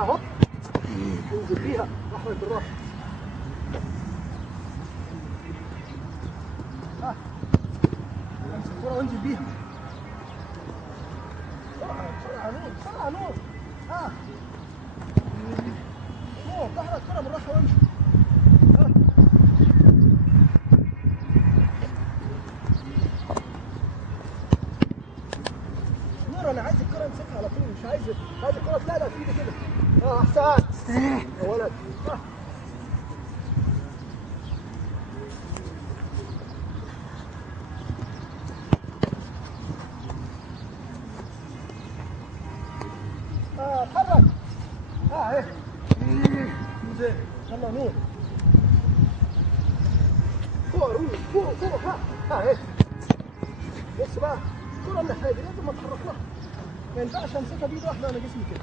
هوب انزل بيها راحة بالراحة. امسك الكرة وانزل بيها بسرعة بسرعة نور بسرعة نور. نور طلع الكرة بالراحة وامشي. نور انا عايز الكرة امسكها على طول، مش عايز الكرة تلقلق في ايدي كده. احسن يا ولد. اتحرك. اهي زين يلا نور فوق روح فوق فوق. اهي بص بقى الكرة اللي حاجة لازم اتحرك لها، ما ينفعش امسكها بايد واحدة انا جسمي كده.